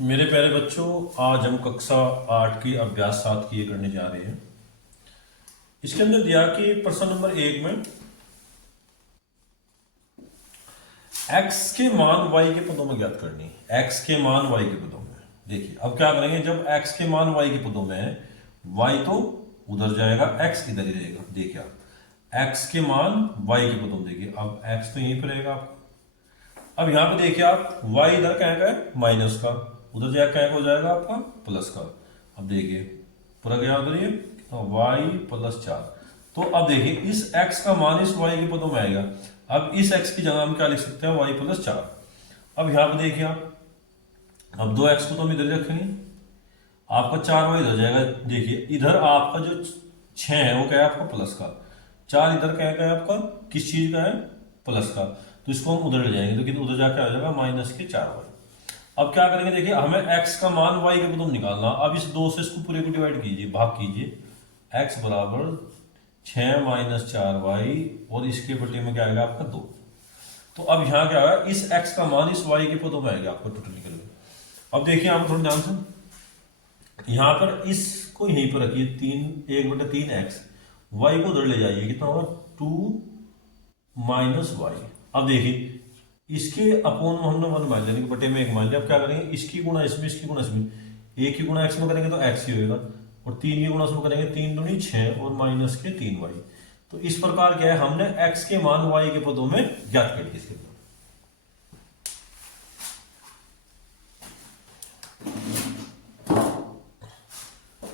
मेरे प्यारे बच्चों, आज हम कक्षा 8 की अभ्यास 7 की ये करने जा रहे हैं। इसके अंदर दिया कि प्रश्न नंबर 1 में x के मान y के पदों में ज्ञात करनी है। x के मान y के पदों में। देखिए अब क्या करेंगे, जब x के मान y के पदों में है, y तो उधर जाएगा, x इधर ही रहेगा। देखिए आप x के मान y के पदों में, देखिए अब x तो यहीं पर रहेगा आपका। अब यहाँ पे देखिए आप y इधर क्या है, माइनस का, उधर जाकर क्या हो जाएगा आपका प्लस का। अब देखिए पूरा क्या उधर ये y प्लस 4। तो अब देखिए इस x का मान इस y के पदों में आएगा। अब इस x की जगह हम क्या लिख सकते हैं, y प्लस 4। अब यहाँ पे देखिए आप, अब 2x को तो हम इधर रखेंगे, आपका 4y इधर जाएगा। देखिए इधर आपका जो 6 है वो क्या है आपका प्लस का, 4 इधर क्या है आपका किस चीज का है, प्लस का। तो इसको हम उधर ले जाएंगे, लेकिन उधर जाके आ जाएगा माइनस के 4y। अब क्या करेंगे, देखिए हमें x का मान y के पदों में निकालना। अब इस 2 से इसको पूरे को डिवाइड कीजिए, भाग कीजिए। x बराबर 6 माइनस 4y और इसके बटे में क्या आएगा आपका 2। तो अब यहाँ क्या आएगा, इस x का मान इस y के पदों में आएगा आपको टोटल निकल गया। अब देखिए आप थोड़ा ध्यान से, यहाँ पर इसको यहीं पर रखिए, 1/3x, y को उधर ले जाइए, कितना होगा 2 माइनस वाई। अब देखिए इसके अपोन में हमने 1 मान लिया, बटे में 1 मान लिया। अब क्या करेंगे, इसकी गुणा इसमें, इसकी गुणा इसमें, 1 की गुणा x में करेंगे तो x ही होगा, और 3 की गुणा इसमें करेंगे, 3 दूनी 6 और माइनस के 3y। तो इस प्रकार क्या है, हमने x के मान y के पदों में ज्ञात कर दिए। इसके अंदर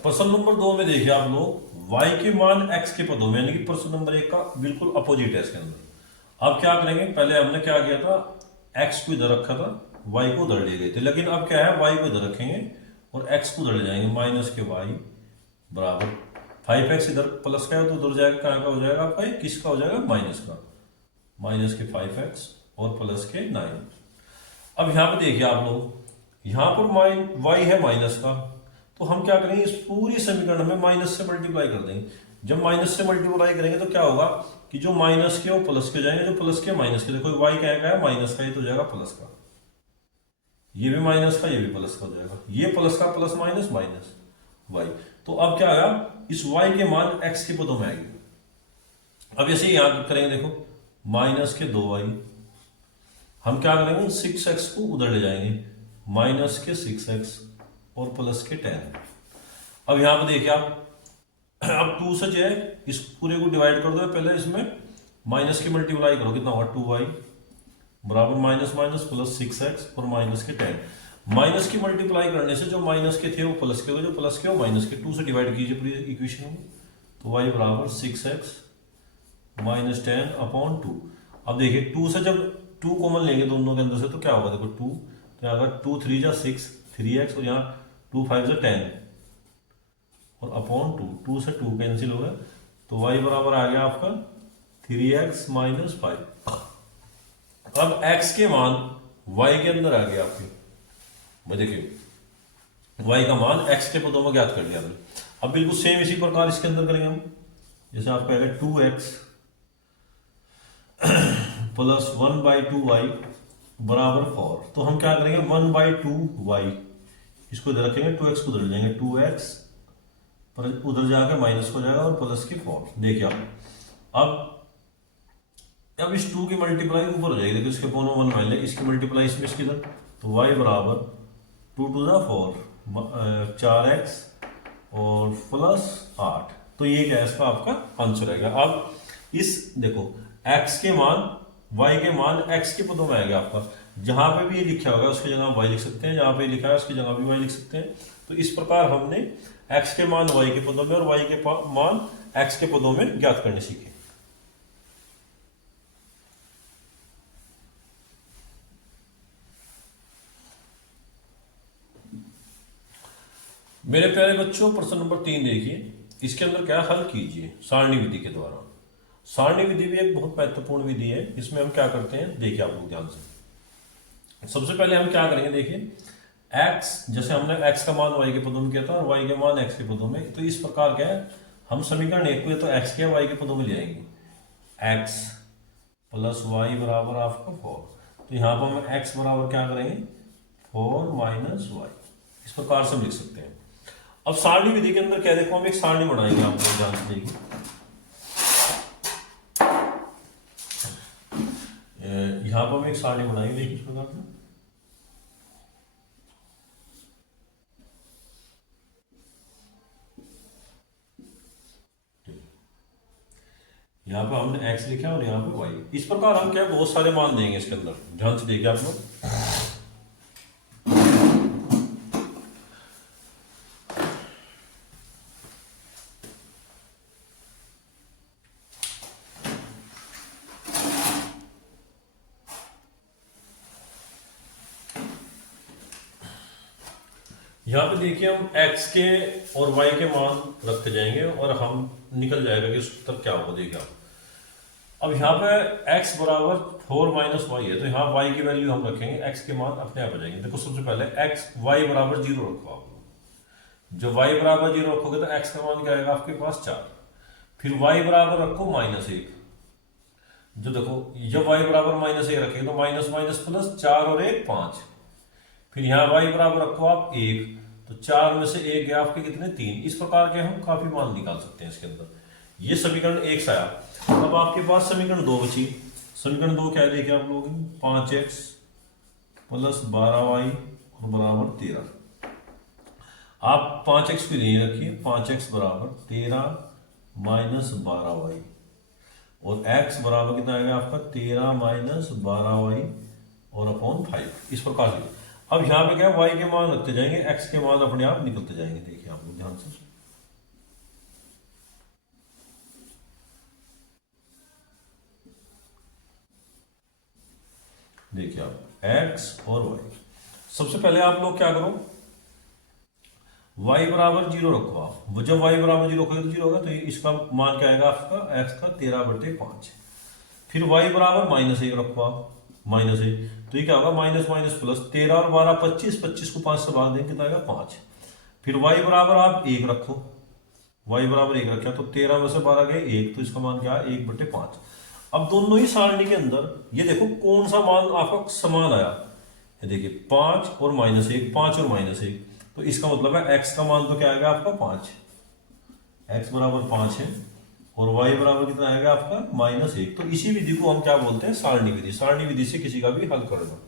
प्रश्न नंबर 2 में देखिए आप लोग, y के मान x के पदों में, यानी कि प्रश्न नंबर 1 का बिल्कुल अपोजिट है इसके अंदर। अब क्या करेंगे, पहले हमने क्या किया था, x को इधर रखा था, y को उधर ले गए थे। लेकिन अब क्या है, y को इधर रखेंगे और x को उधर ले जाएंगे, माइनस के y बराबर 5x इधर प्लस का है तो उधर जाएगा, कहाँ का हो जाएगा आपका, किसका हो जाएगा, माइनस का, माइनस के 5x और प्लस के 9। अब यहाँ पे देखिए आप लोग, यहाँ पर y है माइनस का, तो हम क्या करेंगे, इस पूरी समीकरण में माइनस से मल्टीप्लाई कर देंगे। जब माइनस से मल्टीप्लाई करेंगे तो क्या होगा कि जो माइनस के वो प्लस के जाएंगे, जो प्लस के माइनस के। देखो y क्या है, माइनस का, ये तो जाएगा प्लस का, ये भी माइनस का, ये भी प्लस का हो जाएगा, ये प्लस का प्लस माइनस माइनस y। तो अब क्या आया, इस y के मान x के पदों में आएंगे। अब ऐसे ही याद करेंगे, देखो माइनस के 2y, हम क्या करेंगे 6x को उधर ले जाएंगे, माइनस के 6x और प्लस के 10। अब यहां पर देखिए आप, अब 2 से जो है इस पूरे को डिवाइड कर दो, पहले इसमें माइनस के मल्टीप्लाई करो, कितना होगा 2y बराबर माइनस माइनस प्लस 6x और माइनस के 10। माइनस की मल्टीप्लाई करने से जो माइनस के थे वो प्लस के हो गए, जो प्लस के वो माइनस के। 2 से डिवाइड कीजिए पूरी इक्वेशन को, तो y बराबर 6x माइनस 10 अपॉन 2। अब देखिए 2 से जब 2 कॉमन लेंगे दोनों के अंदर से तो क्या होगा, देखो 2, तो यहाँ 2 3 जा 6 3x, और यहाँ 2 5 जा 10 और अपॉन 2, 2 से 2 कैंसिल हो गया, तो y बराबर आ गया आपका 3x माइनस 5। अब x के मान y के अंदर आ गया आपके, भाई देखिए y का मान x के पदों में ज्ञात कर लिया हमने। अब बिल्कुल सेम इसी प्रकार इसके अंदर करेंगे हम, जैसे आप कह रहे 2x प्लस 1/2y बराबर 4। तो हम क्या करेंगे, 1/2y, इसको इधर रखेंगे, 2x को उधर जाएंगे, 2x पर उधर जाकर माइनस हो जाएगा और प्लस की 4। देखिए आप, अब इस 2 की मल्टीप्लाई ऊपर हो जाएगी, देखो इसके फोन में 1 मान लिया, इसकी मल्टीप्लाई इसमें इसकी इधर, तो y बराबर 2 2 जा 4 4x और प्लस 8। तो ये क्या है, इसका आपका आंसर आएगा। अब इस देखो x के मान y के मान x के पदों में आएगा आपका, जहां पे भी ये लिखा होगा उसकी जगह y लिख सकते हैं, जहां पे लिखा है उसकी जगह भी y लिख सकते हैं। तो इस प्रकार हमने x के मान y के पदों में और y के मान x के पदों में ज्ञात करने सीखे। मेरे प्यारे बच्चों, प्रश्न नंबर 3 देखिए, इसके अंदर क्या हल कीजिए सारणी विधि के द्वारा। सारणी विधि भी एक बहुत महत्वपूर्ण विधि है। इसमें हम क्या करते हैं, देखिए आप लोग ध्यान से। सबसे पहले हम क्या करेंगे, देखिए x, जैसे हमने x का मान y के पदों में किया था और y के मान x के पदों में, तो इस प्रकार क्या है, हम समीकरण 1 को या तो x के y के पदों में ले आएंगे, x प्लस y बराबर आपका 4। तो यहाँ पर हम x बराबर क्या करेंगे 4 माइनस वाई, इस प्रकार से हम लिख सकते हैं। अब सारणी विधि के अंदर क्या देखो, हम एक सारणी बनाएंगे, आप लोग ध्यान से देखिए। यहां पर हम एक सारणी बनाएंगे, देखिए इस प्रकार से। यहाँ पे हमने x लिखा और यहाँ पे y। इस प्रकार हम क्या बहुत सारे मान देंगे इसके अंदर, ध्यान से देखिए आप लोग। यहाँ पे देखिए हम x के और y के मान रखते जाएंगे और हम निकल जाएगा कि उत्तर क्या होगा, देखिए आप। अब यहाँ पे x बराबर 4 माइनस वाई है, तो यहाँ y की वैल्यू हम रखेंगे, x के मान अपने आप आ जाएंगे। देखो सबसे पहले y बराबर 0 रखो आप लोग। जब y बराबर 0 रखोगे तो x का मान क्या आएगा आपके पास 4। फिर y बराबर रखो -1। जो देखो जब y बराबर -1 रखेंगे तो माइनस माइनस प्लस 4 और 1 5। फिर यहाँ y बराबर रखो आप 1, तो 4 में से 1 गया आपके कितने 3। इस प्रकार के हम काफी मान निकाल सकते हैं इसके अंदर। ये समीकरण 1 से आया। अब आपके पास समीकरण 2 बची। समीकरण 2 क्या है देखिए आप लोग, 5x प्लस 12y और बराबर 13। आप 5x को नहीं रखिए, 5x बराबर 13 माइनस 12y और x बराबर कितना आएगा आपका 13 माइनस 12y और अपॉन 5। इस प्रकार से अब यहाँ पे क्या y के मान रखते जाएंगे, x के मान अपने आप निकलते जाएंगे। देखिए आप लोग ध्यान से, देखिए आप x और y। सबसे पहले आप लोग क्या करो, y बराबर 0 रखो आप। जब y बराबर 0 रखोगे तो 0 होगा, तो इसका मान क्या आएगा आपका x का 13/5। फिर y बराबर -1 रखो आप, -1, तो ये क्या होगा माइनस माइनस प्लस 13 और 12 25, 25 को 5 से भाग देंगे कितना आएगा 5। फिर y बराबर आप 1 रखो, y बराबर 1 रखा तो 13 में से 12 गए 1, तो इसका मान क्या है 1/5। अब दोनों ही सारणी के अंदर ये देखो कौन सा मान आपका समान आया, ये देखिए 5 और -1, 5 और -1, तो इसका मतलब है x का मान तो क्या आएगा आपका 5, x बराबर 5 है और y बराबर कितना आएगा आपका -1। तो इसी विधि को हम क्या बोलते हैं, सारणी विधि। सारणी विधि से किसी का भी हल कर दो।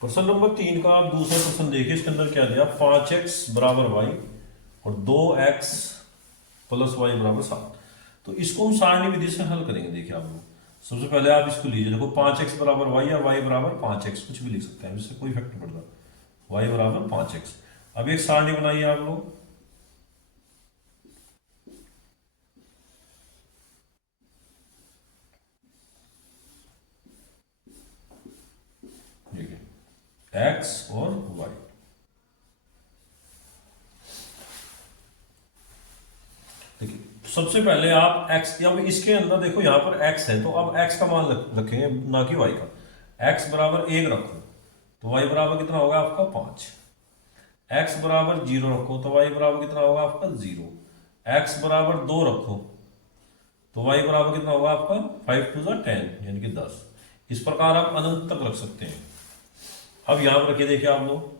प्रश्न नंबर 3 का आप दूसरा प्रश्न देखिए, इसके अंदर क्या दिया, 5x बराबर y और 2x प्लस y बराबर 7। तो इसको हम सारणी विधि से हल करेंगे। देखिए आप लोग सबसे पहले आप इसको लीजिए, देखो 5x बराबर y या y बराबर 5x, कुछ भी लिख सकते हैं, इससे कोई इफेक्ट नहीं पड़ता। y बराबर 5x। अब एक सारणी बनाइए आप लोग, देखिए x और y। देखिए सबसे पहले आप x, अब इसके अंदर देखो यहाँ पर x है, तो अब x का मान रखेंगे ना कि y का। x बराबर 1 रखो तो y बराबर कितना होगा आपका 5। x बराबर 0 रखो तो y बराबर कितना होगा आपका 0। x बराबर 2 रखो तो y बराबर कितना होगा आपका 5 टू द 10 यानी कि 10। इस प्रकार आप अनंत तक रख सकते हैं। अब यहां पर रखिए, देखिए आप लोग,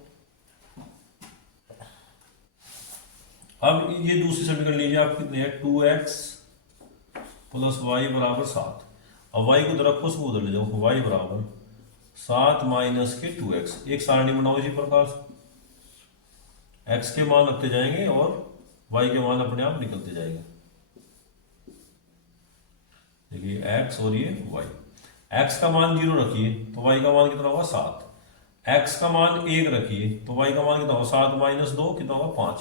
अब ये दूसरी समीकरण लीजिए, आप कितने हैं 2x प्लस y बराबर 7। अब y को रखो उसको उधर ले जाओ, y बराबर 7 माइनस के 2x। एक सारणी बनाओ इसी प्रकार से, x के मान रखते जाएंगे और y के मान अपने आप निकलते जाएंगे। देखिए x और ये y। x का मान 0 रखिए तो y का मान कितना होगा 7। x का मान 1 रखिए तो y का मान कितना होगा 7 माइनस 2 कितना होगा 5।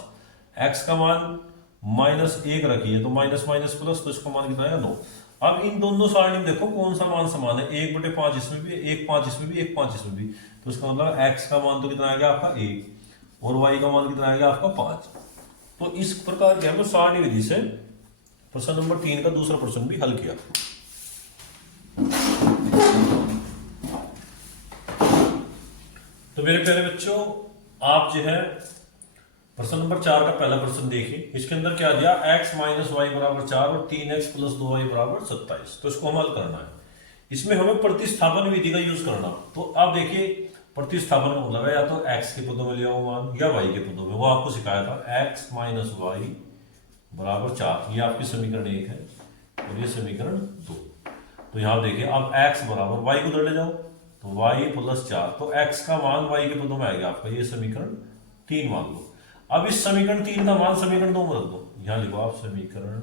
x का मान -1 रखिए तो माइनस माइनस प्लस, तो इसका मान कितना आएगा 9। अब इन दोनों सारणी में देखो कौन सा मान समान है, 1/5 इसमें भी, 1/5 इसमें भी, 1/5 इसमें भी। तो इसका मतलब x का मान तो कितना आएगा आपका 1 और y का मान कितना आएगा आपका 5। तो इस प्रकार के हमने सारणी विधि से प्रश्न नंबर 3 का दूसरा प्रश्न भी हल किया। तो मेरे प्यारे बच्चों, आप जो है प्रश्न नंबर 4 का पहला प्रश्न देखिए। इसके अंदर क्या दिया, x माइनस वाई बराबर 4 और 3x प्लस 2y बराबर 27। तो इसको हल करना है। इसमें हमें प्रतिस्थापन विधि का यूज करना। तो आप देखिए प्रतिस्थापन का मतलब है या तो x के पदों में ले आओ मान या y के पदों में, वो आपको सिखाया था। x माइनस वाई बराबर 4, ये आपकी समीकरण 1 है और ये समीकरण 2। तो यहां देखिए अब x बराबर y को उधर ले जाओ तो y प्लस 4, तो x का मान y के पदों में आएगा आपका, ये समीकरण 3 मान लो। अब इस समीकरण 3 का मान समीकरण 2 में रख दो। यहां लिखो आप समीकरण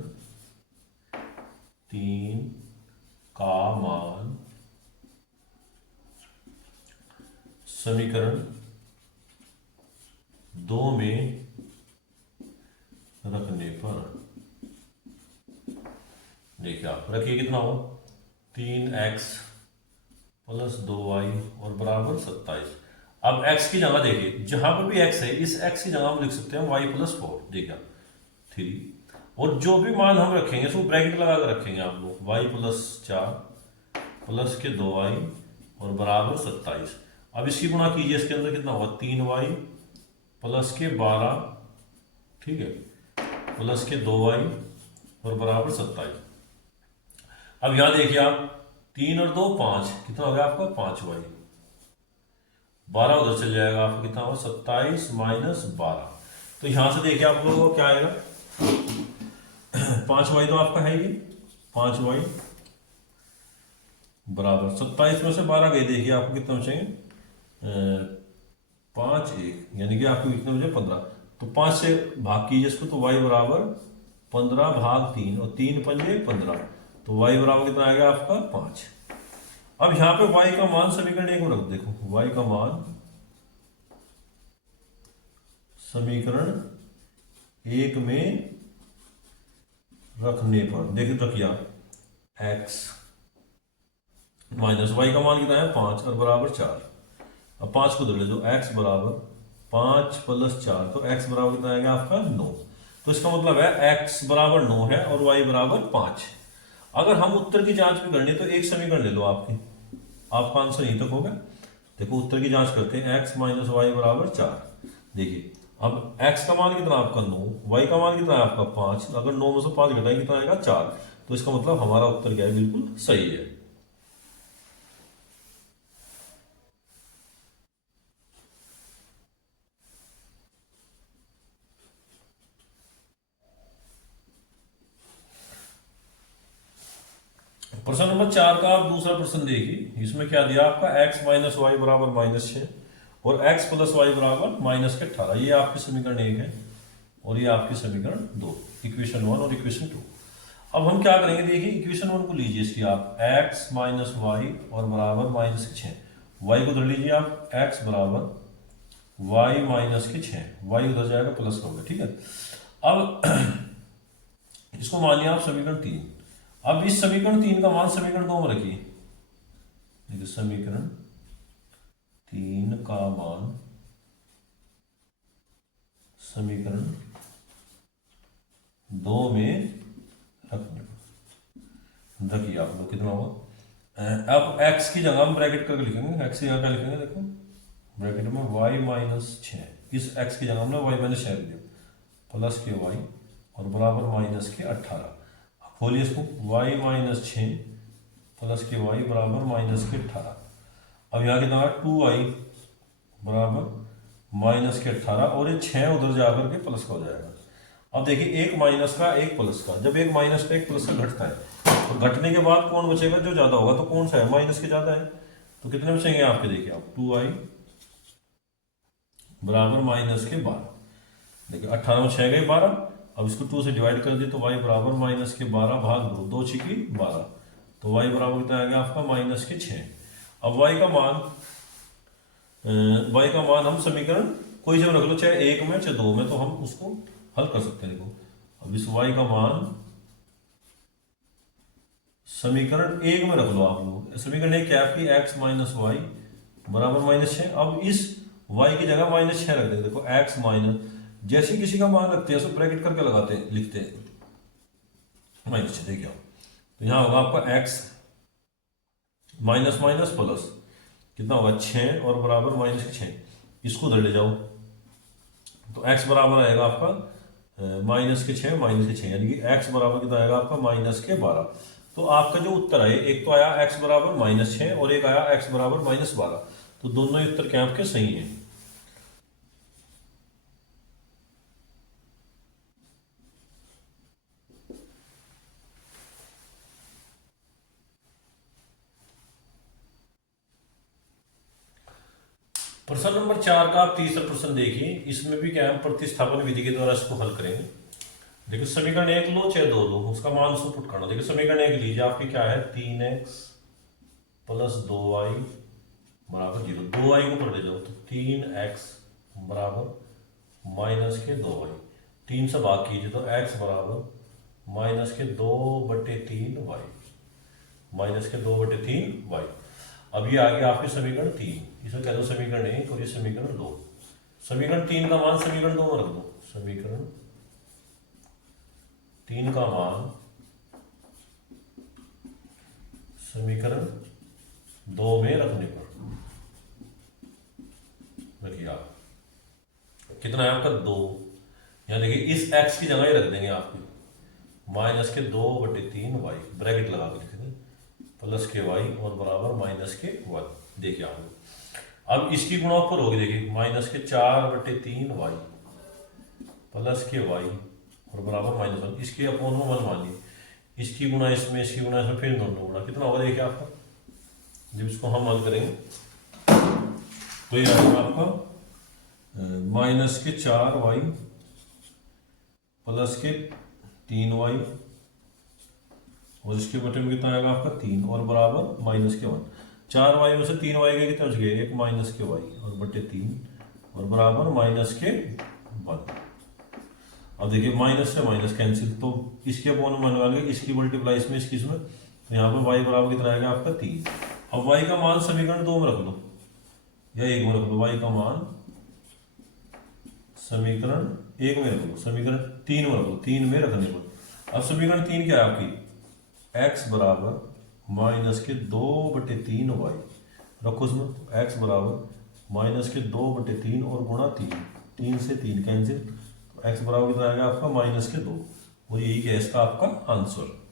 3 का मान समीकरण 2 में रखने पर देखिए आप रखिए कितना हो, 3x प्लस 2y और बराबर 27। अब x की जगह देखिए, जहां पर भी x है इस x की जगह हम लिख सकते हैं y प्लस 4, देखिए 3, और जो भी मान हम रखेंगे उसको ब्रैकेट लगा कर रखेंगे आप लोग, y प्लस 4 प्लस के 2y और बराबर 27। अब इसकी गुणा कीजिए, इसके अंदर कितना होगा, 3y प्लस के 12, ठीक है, प्लस के 2y और बराबर 27। अब यहां देखिए आप 3 और 2 5, कितना हो गया आपका 5y, 12 उधर चल जाएगा आपका, कितना होगा 27 माइनस 12। तो यहां से देखिए आप लोगों को क्या आएगा 5y तो आपका है ही, 5y बराबर 27 में से 12 गए, देखिए आपको कितना बचेंगे 5 1, यानी कि आपको कितने बचे 15। तो 5 से भाग कीजिए इसको, तो y बराबर 15 भाग 3 और 3 पंजे 15, तो y बराबर कितना आएगा आपका 5। अब यहां पे y का मान समीकरण 1 में रख, देखो y का मान समीकरण 1 में रखने पर देखिए रखिए x माइनस y का मान कितना है 5 और बराबर 4। अब 5 को उधर ले जाओ, x बराबर 5 प्लस 4, तो x बराबर कितना आएगा आपका 9। तो इसका मतलब है x बराबर 9 है और y बराबर 5। अगर हम उत्तर की जांच भी करनी तो एक समीकरण ले लो आपकी, आपका आंसर यहीं तक होगा। देखो उत्तर की जांच करते हैं, x माइनस वाई बराबर 4। देखिए अब x का मान कितना आपका 9, y का मान कितना है आपका 5, अगर 9 में से 5 घटाएं कितना आएगा 4। तो इसका मतलब हमारा उत्तर क्या है, बिल्कुल सही है। प्रश्न नंबर 4 का आप दूसरा प्रश्न देखिए। इसमें क्या दिया आपका, x माइनस वाई बराबर -6 और x प्लस वाई बराबर -18। ये आपकी समीकरण 1 है और ये आपकी समीकरण 2, इक्वेशन 1 और इक्वेशन 2। अब हम क्या करेंगे, देखिए इक्वेशन 1 को लीजिए इसकी आप, x माइनस वाई और बराबर -6, y को उधर लीजिए आप, x बराबर y माइनस के 6, y उधर जाएगा प्लस का होगा, ठीक है। अब इसको मान लिया आप समीकरण 3। अब इस समीकरण 3 का मान समीकरण 2 में रखिए, देखिए समीकरण 3 का मान समीकरण 2 में रखने पर रखिए आप लोग, कितना होगा। अब x की जगह हम ब्रैकेट करके लिखेंगे, x की जगह क्या लिखेंगे, देखो ब्रैकेट में y माइनस 6, इस x की जगह हमने y माइनस 6 लिया, प्लस के y और बराबर माइनस के 18। खोलिए इसको, y माइनस 6 प्लस के y बराबर माइनस के 18। अब यहाँ कितना 2y बराबर माइनस के 18 और ये 6 उधर जाकर के प्लस का हो जाएगा। अब देखिए एक माइनस का एक प्लस का, जब एक माइनस का एक प्लस का घटता है तो घटने के बाद कौन बचेगा, जो ज्यादा होगा। तो कौन सा है, माइनस के ज्यादा है, तो कितने बचेंगे आपके, देखिए आप 2y बराबर माइनस के 12। देखिए 18 में 6 गए 12, अब इसको 2 से डिवाइड कर दिए तो y बराबर माइनस के 12 भाग 2, 2 छिकी 12, तो y बराबर कितना आ गया आपका माइनस के 6। अब y का मान हम समीकरण कोई जब रख लो, चाहे 1 में चाहे 2 में, तो हम उसको हल कर सकते हैं। देखो अब इस y का मान समीकरण 1 में रख लो आप लोग, समीकरण 1 क्या है आपकी, x माइनस वाई बराबर -6। अब इस y की जगह -6 रख देंगे। देखो x माइनस, जैसे किसी का मान रखते हैं उसको ब्रैकेट करके लगाते हैं, लिखते हैं -6, देखिए तो यहां होगा आपका x माइनस माइनस प्लस कितना होगा 6 और बराबर -6, इसको उधर ले जाओ तो x बराबर आएगा आपका माइनस के 6 माइनस के 6, यानी कि x बराबर कितना आएगा आपका माइनस के 12। तो आपका जो उत्तर आए, एक तो आया x बराबर -6 और एक आया x बराबर -12, तो दोनों ही उत्तर क्या आपके सही हैं। प्रश्न नंबर 4 का आप तीसरा प्रश्न देखिए, इसमें भी क्या है, प्रतिस्थापन विधि के द्वारा इसको हल करेंगे। देखिए समीकरण 1 लो चाहे 2 लो, उसका मान सुपुट करना। देखिए समीकरण 1 लीजिए, आपकी क्या है 3x + 2y बराबर 0। 2y को ऊपर ले जाओ तो 3x बराबर -2y, 3 से भाग कीजिए तो x बराबर -2/3y, -2/3y। अब ये आ गया आपके समीकरण 3, इसे कह दो समीकरण 1 और ये समीकरण 2। समीकरण 3 का मान समीकरण 2 में रख दो, समीकरण 3 का मान समीकरण 2 में रखने पर रखिए आप, कितना है आपका 2, यहाँ देखिए इस x की जगह ही रख देंगे आपकी -2/3y, ब्रैकेट लगा के लिख देंगे, +y और बराबर -1। देखिए आप अब इसकी गुणा ऊपर होगी, देखिए -4/3y +y और बराबर -1, इसके अपोन में 1 मानिए, इसकी गुणा इसमें फिर दोनों गुणा, कितना होगा देखिए आपका, जब इसको हम हल करेंगे तो ये आएगा आपका -4y +3y और इसके बटे में कितना आएगा आपका 3 और बराबर -1। 4y में से 3y के कितने बच गए, एक -y और बटे 3 और बराबर -1। अब देखिए माइनस से माइनस कैंसिल, तो इसके अपोन में निकाल के इसकी मल्टीप्लाई इसमें इसकी इसमें, तो यहाँ पर y बराबर कितना आएगा आपका 3। अब y का मान समीकरण 2 में रख दो या 1 में रख दो, y का मान समीकरण 1 में रख दो, समीकरण 3 में रख दो, 3 में रखने पर अब समीकरण 3 क्या है आपकी, x बराबर -2/3y रखो उसमें, तो x बराबर -2/3 और गुणा 3, 3 से 3 कैंसिल, तो x बराबर कितना आएगा आपका -2, और यही है इसका आपका आंसर।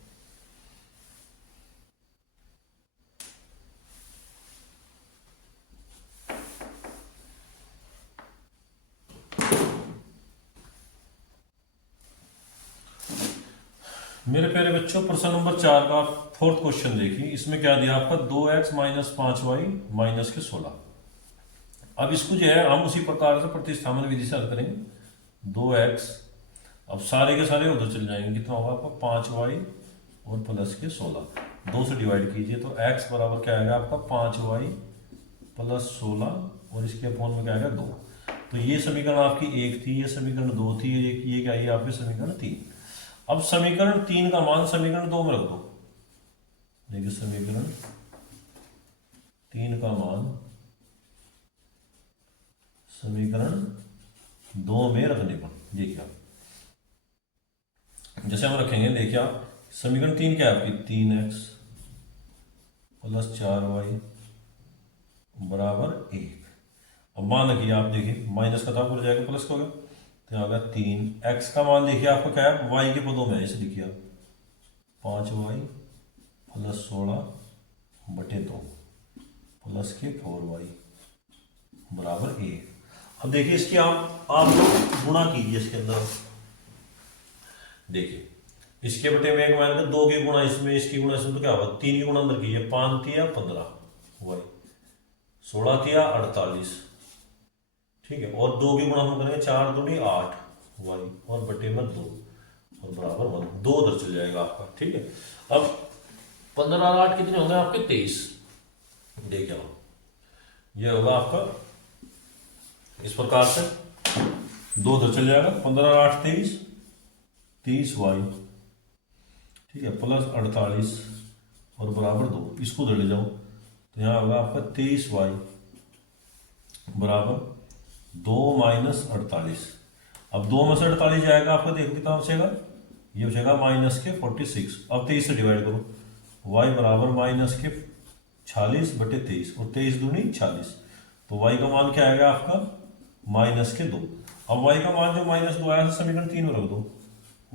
मेरे प्यारे बच्चों, प्रश्न नंबर 4 का 4th क्वेश्चन देखिए, इसमें क्या दिया आपका 2x - 5y -16। अब इसको जो है हम उसी प्रकार से प्रतिस्थापन विधि से हल करेंगे। 2x, अब सारे के सारे उधर चल जाएंगे, कितना होगा आपका 5y और +16, 2 से डिवाइड कीजिए तो x बराबर क्या आएगा आपका 5y +16 और इसके अपोन में क्या आएगा 2। तो ये समीकरण आपकी 1 थी, ये समीकरण 2 थी, ये क्या है आपके समीकरण 3। अब समीकरण 3 का मान समीकरण 2 में रख दो, देखिए समीकरण 3 का मान समीकरण 2 में रखने पर, देखिए आप जैसे हम रखेंगे, देखिए आप समीकरण 3 क्या है आपकी 3x + 4y बराबर 1। अब मान रखिए आप, देखिए माइनस का था पूरा जाएगा प्लस का होगा, तो यहाँ 3x का मान देखिए आपको क्या है y के पदों में है, इसे लिखिए आप 5y +16/2 प्लस के 4y बराबर 1। अब देखिए इसकी आप लोग गुणा कीजिए इसके अंदर, देखिए इसके बटे में 1 माइनस 2 की गुणा इसमें, इसकी गुणा इसमें, तो क्या होगा 3 की गुणा अंदर कीजिए, 5 तिया 15 y, 16 तिया 48, ठीक है, और 2 की गुणा हम करेंगे 4 दूनी 8 y और बटे में 2 और बराबर 1, 2 उधर चल जाएगा आपका, ठीक है। अब 15 और 8 कितने होंगे आपके 23, देखिए ये होगा आपका इस प्रकार से, 2 उधर चल जाएगा, 15 और 8 23, 30y, ठीक है, प्लस 48 और बराबर 2, इसको उधर ले जाओ तो यहाँ होगा आपका 23y बराबर 2 - 48। अब 2 में से 48 जाएगा आपका, देखो कितना बचेगा, ये बचेगा -46। अब 23 से डिवाइड करो, y बराबर -46/23 और 23 दूनी 46, तो y का मान क्या आएगा आपका -2। अब y का मान जो -2 आया था समीकरण 3 में रख दो,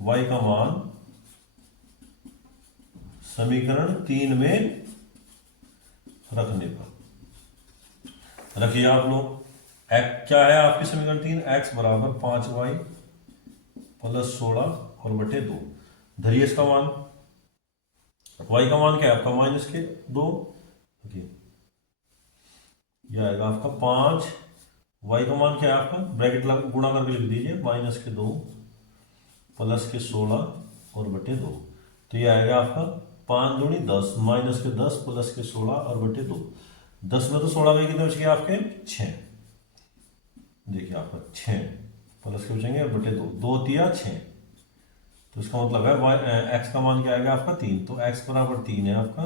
y का मान समीकरण 3 में रखने पर रखिए आप लोग। क्या है आपकी समीकरण 3? x बराबर 5y प्लस 16 और बटे 2। धरिए इसका मान, y का मान क्या है आपका -2, यह आएगा आपका 5, y का मान क्या है आपका, ब्रैकेट गुणा करके लिख दीजिए, -2 प्लस के 16 और बटे 2। तो ये आएगा आपका 5 दूनी 10, -10 प्लस के 16 और बटे 2। 10 में तो 16 में कितने बच गए आपके? 6। देखिए आपका 6 प्लस के बचेंगे और बटे 2, 2 तिया 6। तो इसका मतलब है x का मान क्या आएगा आपका 3। तो x बराबर 3 है आपका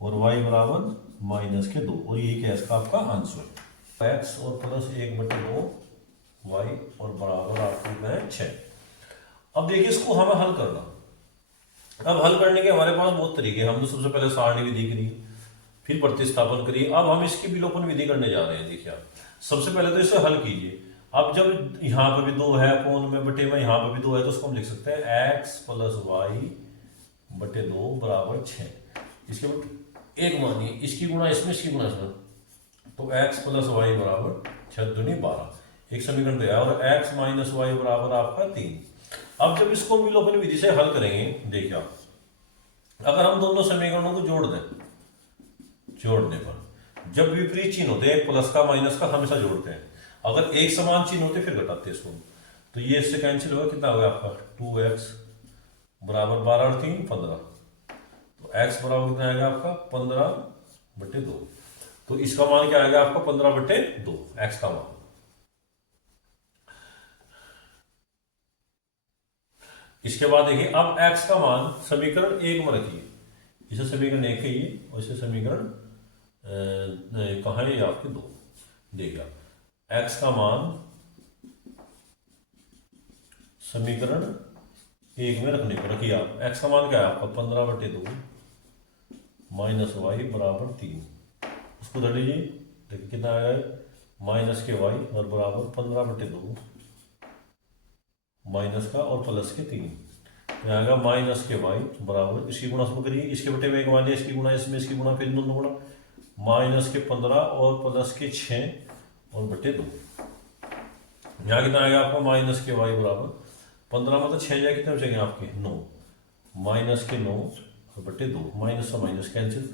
और y बराबर -2, और ये क्या है इसका आपका आंसर, x और प्लस 1 बटे 2 y और बराबर आपको है 6। अब देखिए इसको हमें हल करना। अब हल करने के हमारे पास बहुत तरीके हैं। हमने सबसे पहले सारणी विधि करी, फिर प्रतिस्थापन करी, अब हम इसकी विलोपन विधि करने जा रहे हैं। देखिए आप सबसे पहले तो इसे हल कीजिए। अब जब यहाँ पर भी 2 है कोण में बटे में, यहाँ पर भी 2 है, तो उसको हम लिख सकते हैं x प्लस वाई बटे 2 बराबर 6। इसके बाद 1 मानिए, इसकी गुणा इसमें, इसकी गुणा इसमें, तो x प्लस वाई बराबर 6 दूनी 12, एक समीकरण दिया, और x माइनस वाई बराबर आपका 3। अब जब इसको विलोपन विधि से हल करेंगे, देखिए आप अगर हम दोनों समीकरणों को जोड़ दें, जोड़ने पर जब विपरीत चिन्ह होते हैं, प्लस का माइनस का हमेशा जोड़ते हैं, अगर एक समान चिन्ह होते फिर घटाते हैं इसको। तो ये इससे कैंसिल होगा, कितना होगा आपका 2x बराबर 12 और 3 15। तो x बराबर कितना आएगा आपका 15 बटे 2। तो इसका मान क्या आएगा आपका 15 बटे 2, x का मान। इसके बाद देखिए अब x का मान समीकरण 1 में रखिए, इसे समीकरण 1 कहिए और इसे समीकरण कहाँ है आपके 2। देखिए आप x का मान समीकरण 1 में रखने पर रखिए आप, x का मान क्या है आपका 15 बटे 2 माइनस वाई बराबर 3। उसको धर लीजिए, देखिए कितना आएगा माइनस के y और बराबर 15 बटे 2 माइनस का और प्लस के 3, तो आएगा माइनस के y बराबर, इसकी गुणा उसमें करिए, इसके बटे में 1 मानिए, इसकी गुणा इसमें, इसकी गुणा फिर दोनों गुणा, माइनस के 15 और प्लस के 6 और बटे 2। यहाँ कितना आएगा आपका माइनस के y बराबर 15 में तो 6 जाए, कितने बचेंगे आपके 9, माइनस के 9 और बटे 2, माइनस से माइनस कैंसिल,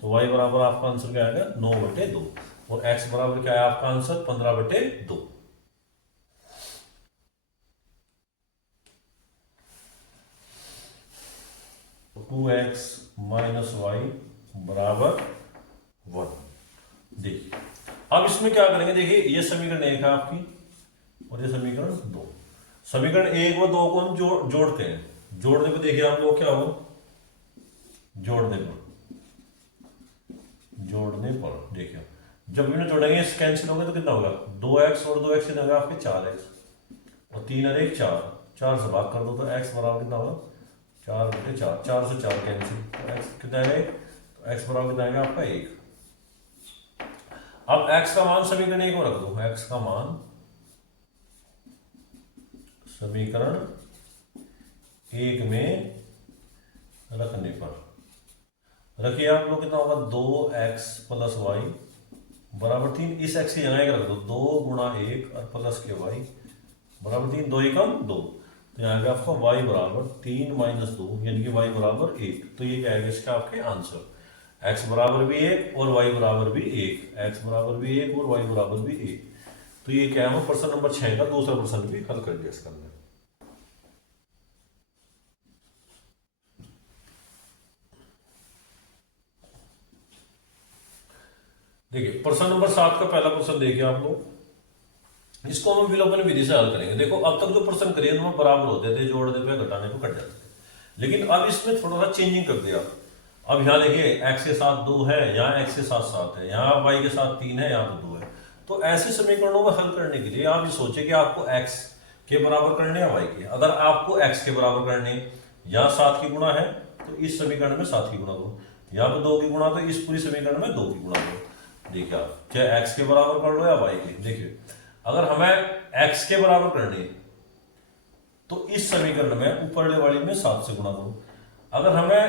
तो y बराबर आपका आंसर क्या आएगा 9 बटे 2, और x बराबर क्या है आपका आंसर 15 बटे 2। टू एक्स माइनस वाई बराबर 1। देखिए अब इसमें क्या करेंगे, देखिए ये समीकरण 1 है आपकी और ये समीकरण 2। समीकरण 1 व 2 को हम जोड़ते हैं। जोड़ने पर देखिए आप लोग क्या हो, जोड़ने पर देखिए जब इन्हें जोड़ेंगे कैंसिल होगा तो कितना होगा 2x और 2x कितना होगा आपके 4x और 3 और 1 4, 4 से भाग कर दो तो x बराबर कितना होगा 4 बटे 4, 4 से 4 कैंसिल, तो x कितना आएगा, तो x बराबर कितना आएगा आपका 1। अब x का मान समीकरण 1 में रख दो, x का मान समीकरण 1 में रखने पर रखिए आप लोग, कितना होगा 2x प्लस वाई बराबर 3, इस x की जगह रख दो 2 गुणा 1 और प्लस के y बराबर 3, 2 एकम 2, तो यहाँ आएगा आपका y बराबर 3 माइनस 2 यानी कि y बराबर 1। तो ये क्या आएगा इसका आपके आंसर, x बराबर भी 1 और y बराबर भी 1, x बराबर भी 1 और y बराबर भी 1। तो ये क्या है, प्रश्न नंबर 6 का दूसरा प्रश्न भी हल कर दिया इसके अंदर। देखिए प्रश्न नंबर 7 का पहला प्रश्न देखिए आप लोग, इसको हम विलोपन विधि से हल करेंगे। देखो अब तक जो प्रश्न करिए उनमें बराबर होते थे, जोड़ने पे घटाने पे कट जाते थे, लेकिन अब इसमें थोड़ा सा चेंजिंग कर दिया। अब यहाँ देखिए x के साथ 2 है, यहाँ x के साथ 7 है, यहाँ y के साथ 3 है, यहाँ पे 2 है। तो ऐसे समीकरणों को हल करने के लिए आप ये सोचे कि आपको x के बराबर करने या y के। अगर आपको x के बराबर करने, यहाँ 7 की गुणा है तो इस समीकरण में 7 की गुणा दो, यहाँ पे 2 की गुणा तो इस पूरी समीकरण में 2 की गुणा दो। देखिए आप चाहे x के बराबर कर लो या y के। देखिए अगर हमें एक्स के बराबर करनी है तो इस समीकरण में ऊपर वाली में 7 से गुणा करो। अगर हमें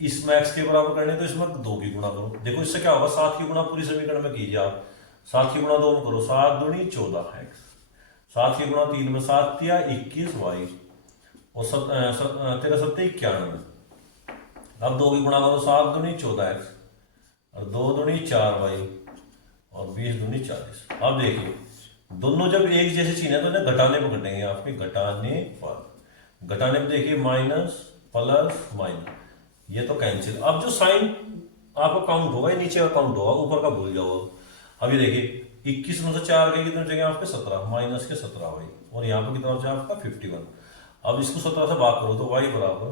इसमें एक्स के बराबर करनी है तो इसमें 2 की गुणा करो। देखो इससे क्या होगा, 7 की गुणा पूरी समीकरण में कीजिए आप। 7 की गुणा 2 में करो, 7 दूनी 14 एक्स। 7 की गुणा 3 में 7 दिया 21 वाई और 13 सत्ते 91। अब 2 की गुणा करो, 7 दूनी 14 एक्स और 2 दूनी 4 वाई और 20 दूनी 40। अब देखिए दोनों जब एक जैसे चीज है तो इन्हें घटाने पर घटेंगे आपके, घटाने पर देखिए माइनस प्लस माइनस, ये तो कैंसिल। अब जो साइन आपका काउंट होगा ये नीचे का काउंट होगा, ऊपर का भूल जाओ। अब ये देखिए 21 में से 4 के कितने बचेंगे आपके 17, माइनस के 17 वाई और यहाँ पे कितना बचा आपका 51। अब इसको 17 से भाग करो तो वाई बराबर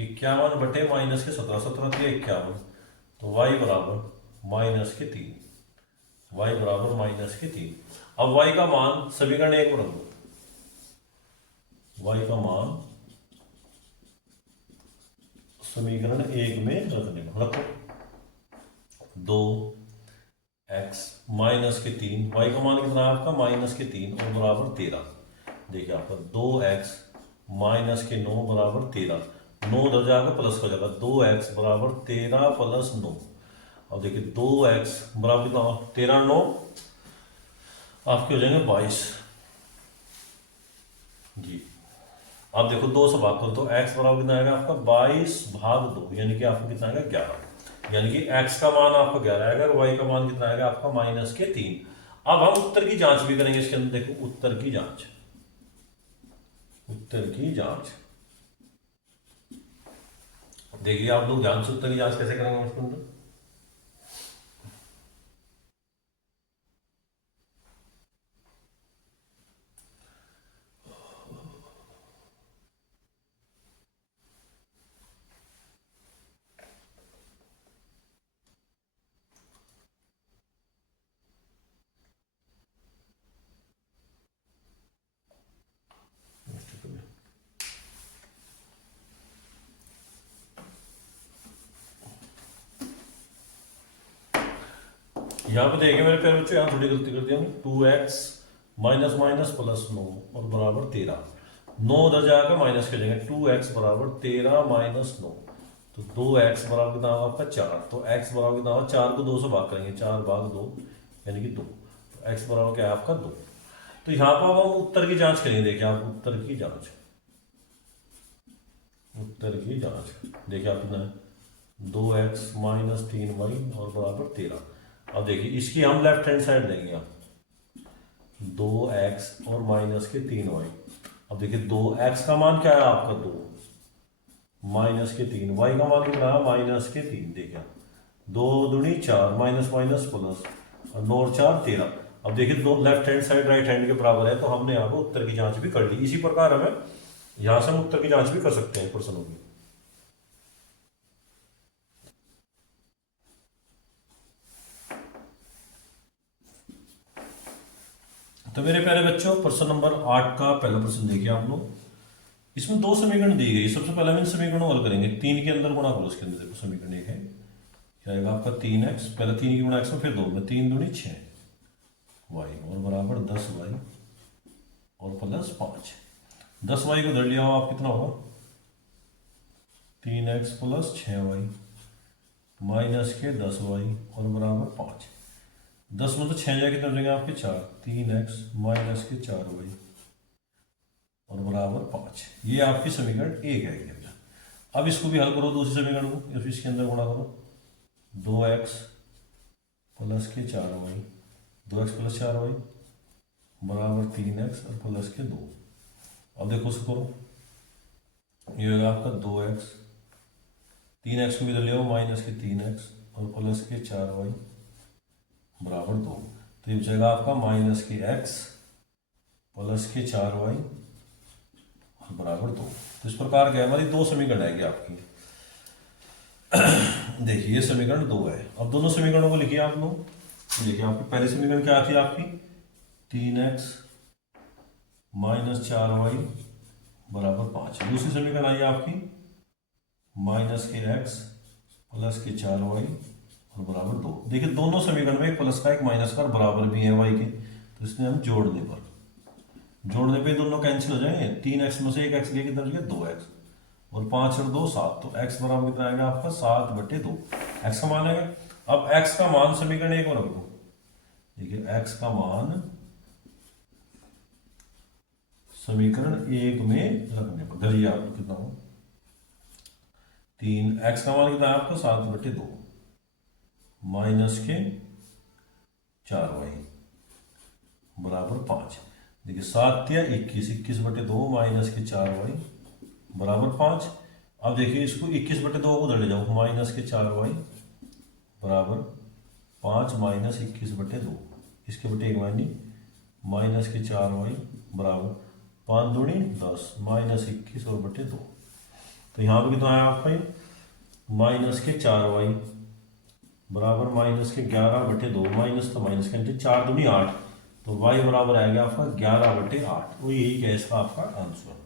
51 बटे माइनस के 17, 17 × 51 तो वाई बराबर माइनस के 3, वाई बराबर माइनस के 3। अब वाई का मान समीकरण 1 में रख दो, वाई का मान समीकरण 1 में रखने को रखो। 2x माइनस के 3, वाई का मान कितना है आपका माइनस के 3 और बराबर 13। देखिए आपका 2x माइनस के 9 बराबर 13, 9 उधर जाकर प्लस हो जाएगा, 2x बराबर 13 प्लस 9। अब देखिए 2x बराबर कितना, 13 9 आपके हो जाएंगे 22 जी। अब देखो 2 से भाग करो तो x बराबर कितना आएगा आपका 22 भाग 2, यानी कि आपको कितना आएगा 11, यानी कि x का मान आपका 11 आएगा और y का मान कितना आएगा आपका माइनस के 3। अब हम उत्तर की जांच भी करेंगे इसके अंदर। देखो उत्तर की जांच, उत्तर की जांच देखिए आप लोग ध्यान से उत्तर की जांच कैसे करेंगे उसके अंदर। यहाँ पे देखिए मेरे प्यारे बच्चों, यहाँ थोड़ी गलती कर दी हमने। 2x माइनस माइनस प्लस 9 और बराबर 13, 9 उधर जाकर माइनस कर देंगे, 2x बराबर 13 माइनस 9 तो 2x बराबर कितना होगा आपका 4। तो x बराबर कितना होगा, 4 को 2 से भाग करेंगे, 4 भाग 2 यानी कि 2, तो x बराबर क्या है आपका 2। तो यहाँ पर हम उत्तर की जांच करेंगे। देखिए आप उत्तर की जांच, उत्तर की जांच देखिए आप कितना है 2x माइनस 3y और बराबर 13। अब देखिए इसकी हम लेफ्ट हैंड साइड लेंगे आप, 2x और माइनस के 3y। अब देखिए 2x का मान क्या है आपका 2, माइनस के 3, y का मान कितना है माइनस के 3। देखिए 2 दूनी 4, माइनस माइनस प्लस और 9 और 4 13। अब देखिए दो left hand side right hand के बराबर है, तो हमने यहाँ पर उत्तर की जांच भी कर ली। इसी प्रकार हमें यहाँ से हम उत्तर की जांच भी कर सकते हैं प्रश्नों की। तो मेरे प्यारे बच्चों प्रश्न नंबर 8 का पहला प्रश्न देखिए आप लोग। इसमें 2 समीकरण दी गई। सबसे पहले हम इन समीकरणों को हल करेंगे। 3 के अंदर गुणा करो, इसके अंदर देखो समीकरण 1 है, क्या आएगा आपका 3x, पहले 3 की गुणा x में फिर 2 में, 3 दूनी 6 वाई और बराबर 10 वाई और प्लस 5। 10 वाई को धर लिया हो आप, कितना होगा 3x प्लस 6 वाई माइनस के 10 वाई और बराबर 5। 10 में तो 6 जाए कितने बचेंगे आपके 4, 3x माइनस के 4 वाई और बराबर 5। ये आपकी समीकरण 1 है। अब इसको भी हल करो दूसरी समीकरण को, इसके अंदर गुणा करो 2x प्लस के 4 वाई, 2x प्लस 4 वाई बराबर 3x और प्लस के 2। अब देखो उसको करो, ये होगा आपका 2x, 3x को भी ले लो माइनस के 3x और प्लस के 4 वाई बराबर 2। तो ये बचेगा आपका माइनस के x प्लस के 4 वाई और बराबर 2। तो इस प्रकार क्या हमारी 2 समीकरण आएगी आपकी। देखिए ये समीकरण 2 है। अब दोनों समीकरणों को लिखिए आप लोग। देखिए आपकी पहली समीकरण क्या आती है आपकी 3x माइनस 4 वाई बराबर 5। दूसरी समीकरण आई आपकी माइनस के x प्लस के 4 वाई और बराबर 2। देखिए दोनों समीकरण में एक प्लस का एक माइनस का बराबर भी है y के, तो इसमें हम जोड़ने पे दोनों कैंसिल हो जाएंगे। 3x में से 1x गया, कितना गया 2x, और 5 और 2 7, तो x बराबर कितना आएगा आपका 7/2, x का मान आएगा। अब x का मान समीकरण 1 में रख दो। देखिए x का मान समीकरण 1 में रखने पर धरिए आप कितना हो 3, x का मान कितना है आपका 7/2 माइनस के 4y बराबर 5। देखिए 7 या 21, 21/2 माइनस के 4y बराबर 5। अब देखिए इसको 21/2 को उधर ले जाओ, माइनस के 4y बराबर 5 माइनस 21/2, इसके बटे 1 माइनस के 4y बराबर 5 दूनी 10 माइनस 21 और बटे 2। तो यहाँ पे कितना आया आपका ये माइनस के 4y बराबर माइनस के 11/2, माइनस तो माइनस के 4 दूनी 8, तो y बराबर आएगा आपका 11/8। तो यही क्या इसका आपका आंसर।